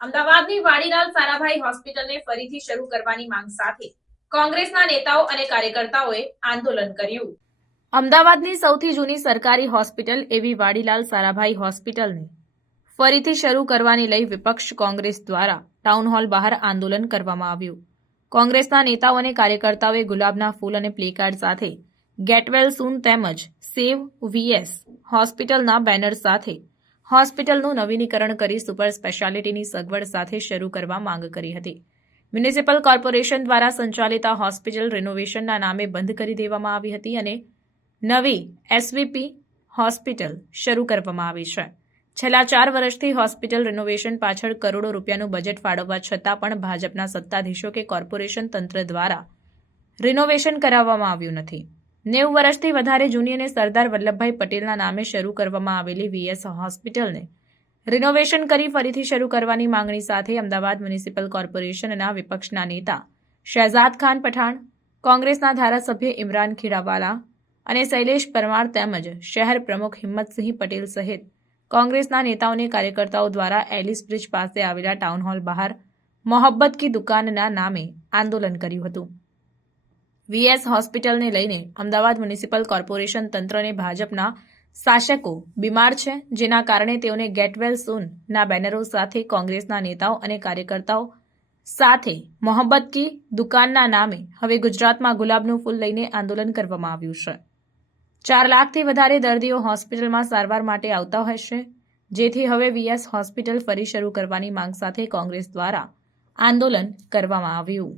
અમદાવાદની વાડીલાલ સારાભાઈ હોસ્પિટલને ફરીથી શરૂ કરવાની માંગ સાથે કોંગ્રેસના નેતાઓ અને કાર્યકર્તાઓએ આંદોલન કર્યું. અમદાવાદની સૌથી જૂની સરકારી હોસ્પિટલ એવી વાડીલાલ સારાભાઈ હોસ્પિટલને ફરીથી શરૂ કરવાની લઈ વિપક્ષ કોંગ્રેસ દ્વારા ટાઉન હોલ બહાર આંદોલન કરવામાં આવ્યું. કોંગ્રેસના નેતાઓ અને કાર્યકર્તાઓએ ગુલાબના ફૂલ અને પ્લેકાર્ડ સાથે ગેટવેલ સૂન તેમજ સેવ વીએસ હોસ્પિટલના બેનર સાથે હોસ્પિટલનું નવીનીકરણ કરી સુપર સ્પેશિયાલિટીની સગવડ સાથે શરૂ કરવા માંગ કરી હતી. મ્યુનિસિપલ કોર્પોરેશન દ્વારા સંચાલિત આ હોસ્પિટલ રિનોવેશનના નામે બંધ કરી દેવામાં આવી હતી અને નવી એસવીપી હોસ્પિટલ શરૂ કરવામાં આવી છે. છેલ્લા ચાર વર્ષથી હોસ્પિટલ રિનોવેશન પાછળ કરોડો રૂપિયાનું બજેટ ફાળવવા છતાં પણ ભાજપના સત્તાધીશો કે કોર્પોરેશન તંત્ર દ્વારા રિનોવેશન કરાવવામાં આવ્યું નથી. નેવું વર્ષથી વધારે જૂની અને સરદાર વલ્લભભાઈ પટેલના નામે શરૂ કરવામાં આવેલી વીએસ હોસ્પિટલને રિનોવેશન કરી ફરીથી શરૂ કરવાની માંગણી સાથે અમદાવાદ મ્યુનિસિપલ કોર્પોરેશનના વિપક્ષના નેતા શહેજાદ ખાન પઠાણ, કોંગ્રેસના ધારાસભ્ય ઇમરાન ખીડાવાલા અને શૈલેષ પરમાર તેમજ શહેર પ્રમુખ હિંમતસિંહ પટેલ સહિત કોંગ્રેસના નેતાઓને કાર્યકર્તાઓ દ્વારા એલિસ બ્રિજ પાસે આવેલા ટાઉન હોલ બહાર મોહબ્બત કી દુકાનના નામે આંદોલન કર્યું હતું. વીએસ હોસ્પિટલને લઈને અમદાવાદ મ્યુનિસિપલ કોર્પોરેશન તંત્રને ભાજપના શાસકો બીમાર છે, જેના કારણે તેઓને ગેટવેલ સૂન ના બેનરો સાથે કોંગ્રેસના નેતાઓ અને કાર્યકર્તાઓ સાથે મોહબ્બત કી દુકાનના નામે હવે ગુજરાતમાં ગુલાબનું ફૂલ લઈને આંદોલન કરવામાં આવ્યું છે. ચાર લાખથી વધારે દર્દીઓ હોસ્પિટલમાં સારવાર માટે આવતા હોય છે, જેથી હવે વીએસ હોસ્પિટલ ફરી શરૂ કરવાની માંગ સાથે કોંગ્રેસ દ્વારા આંદોલન કરવામાં આવ્યું.